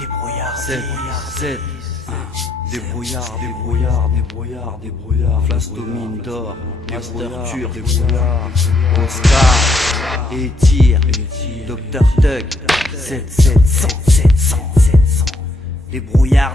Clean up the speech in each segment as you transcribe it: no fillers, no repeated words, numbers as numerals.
des brouillards, des brouillards, Flastomine d'or, Master Turc, Oscar, Etir, Dr Tuck, 700. Des brouillards,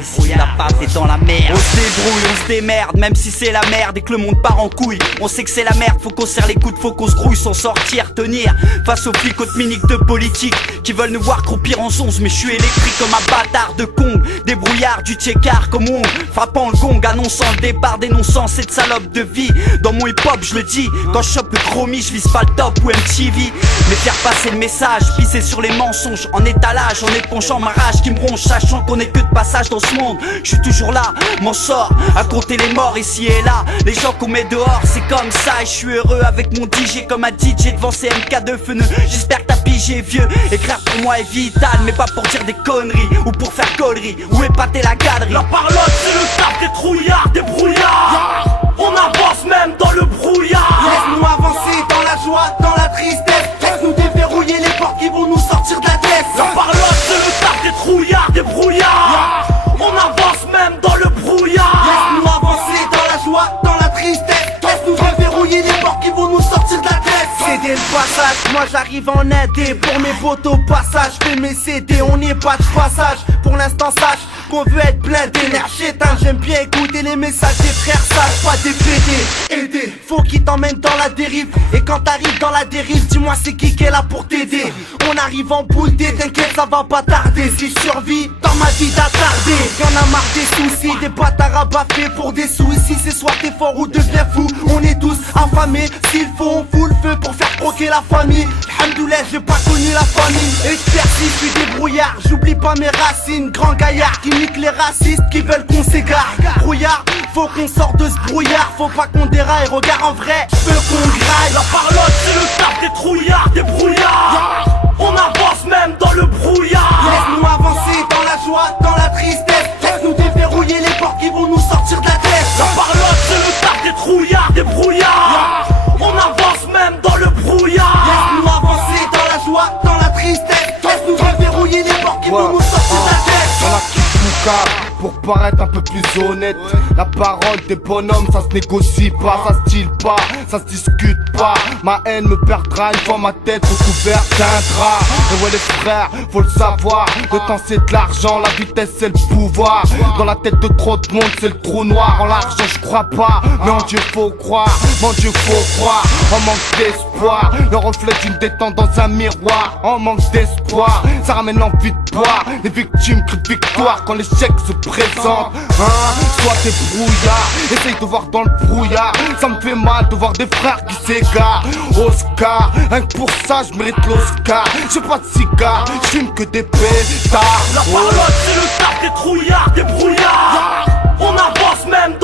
ici la pape est dans la merde. On se débrouille, on se démerde, même si c'est la merde et que le monde part en couille. On sait que c'est la merde, faut qu'on serre les coudes, faut qu'on se grouille sans sortir, tenir face aux flics miniques de politique qui veulent nous voir croupir en zonze. Mais je suis électrique comme un bâtard de con. Des brouillards, du tchékar comme on, frappant le gong, annonçant le départ, dénonçant cette salope de vie. Dans mon hip-hop, je le dis, quand je chope le chromie, je vise pas le top ou MTV. Mais faire passer le message, pisser sur les mensonges en étalage, en épongeant ma rage qui me ronge, sachant qu'on est que de passage dans ce monde. Je suis toujours là, m'en sors, à compter les morts ici et là. Les gens qu'on met dehors, c'est comme ça. Et je suis heureux avec mon DJ comme un DJ devant ces MK de feneux. J'espère que t'as pigé vieux. Écrire pour moi est vital, mais pas pour dire des conneries ou pour faire conneries ou épater la galerie. La parlotte c'est le taf des trouillards, des brouillards. On avance même dans le brouillard. Laisse-nous avancer dans la joie, dans la tristesse. Laisse-nous déverrouiller les portes qui vont nous sortir de la tête. La parlotte c'est le taf des trouillards, des brouillards. On avance même dans le brouillard. Laisse-nous avancer dans la joie, dans la tristesse. Laisse-nous déverrouiller les portes qui vont nous sortir de la tête. Cédez le passage, moi j'arrive en aide. Et pour mes potes au passage, fais mes CD, on n'est pas de passage. Pour l'instant sache qu'on veut être plein d'énergie. J'aime bien écouter les messages des frères sages, pas des PD. Aider, faut qu'ils t'emmènent dans la dérive. Et quand t'arrives dans la dérive, dis-moi c'est qui est là pour t'aider. On arrive en boule D, t'inquiète ça va pas tarder. Si je survis dans ma vie d'attardé, y'en a marre des soucis, des bâtards à baffer pour des sous. Ici c'est soit t'es fort ou deviens fou. On est tous affamés, s'il faut on fout le feu pour faire croquer la famille. Alhamdoulilah j'ai pas connu la famille. Et je suis débrouillard, j'oublie pas mes racines. Grand gaillard qui nique les racistes qui veulent qu'on s'égare. Brouillard, faut qu'on sorte de ce brouillard. Faut pas qu'on déraille, regarde en vrai, veux qu'on graille. La parlotte c'est le taf des trouillards, des brouillards. On avance même dans le brouillard. Laisse-nous avancer dans la joie, dans la tristesse. Laisse-nous déverrouiller les portes qui vont nous sortir de la tête. La parlotte c'est le taf des trouillards, des brouillards. On avance même dans le brouillard. Laisse-nous avancer dans la joie, dans la tristesse. Laisse-nous déverrouiller les portes qui vont nous sortir de la tête. Y'en a qui font cap pour paraître un peu plus honnête. La parole des bonhommes ça se négocie pas, ça se deal pas, ça se discute pas. Ma haine me perdra une fois ma tête recouverte d'un drap. Et ouais les frères, faut le savoir, le temps c'est de l'argent, la vitesse c'est le pouvoir. Dans la tête de trop de monde c'est le trou noir. En l'argent je crois pas, mais en Dieu faut croire. Mon Dieu faut croire, en manque d'espoir. Le reflet d'une détente dans un miroir. En manque d'espoir, ça ramène l'envie de boire. Les victimes crient de victoire quand l'échec se présente. Soit t'es brouillard, essaye de voir dans le brouillard. Ça me fait mal de voir des frères qui s'égarent. Oscar, rien que pour ça je mérite l'Oscar. J'ai pas de cigare, j'fume que des pétards. La parlotte c'est le taf des trouillards, des brouillards. On avance même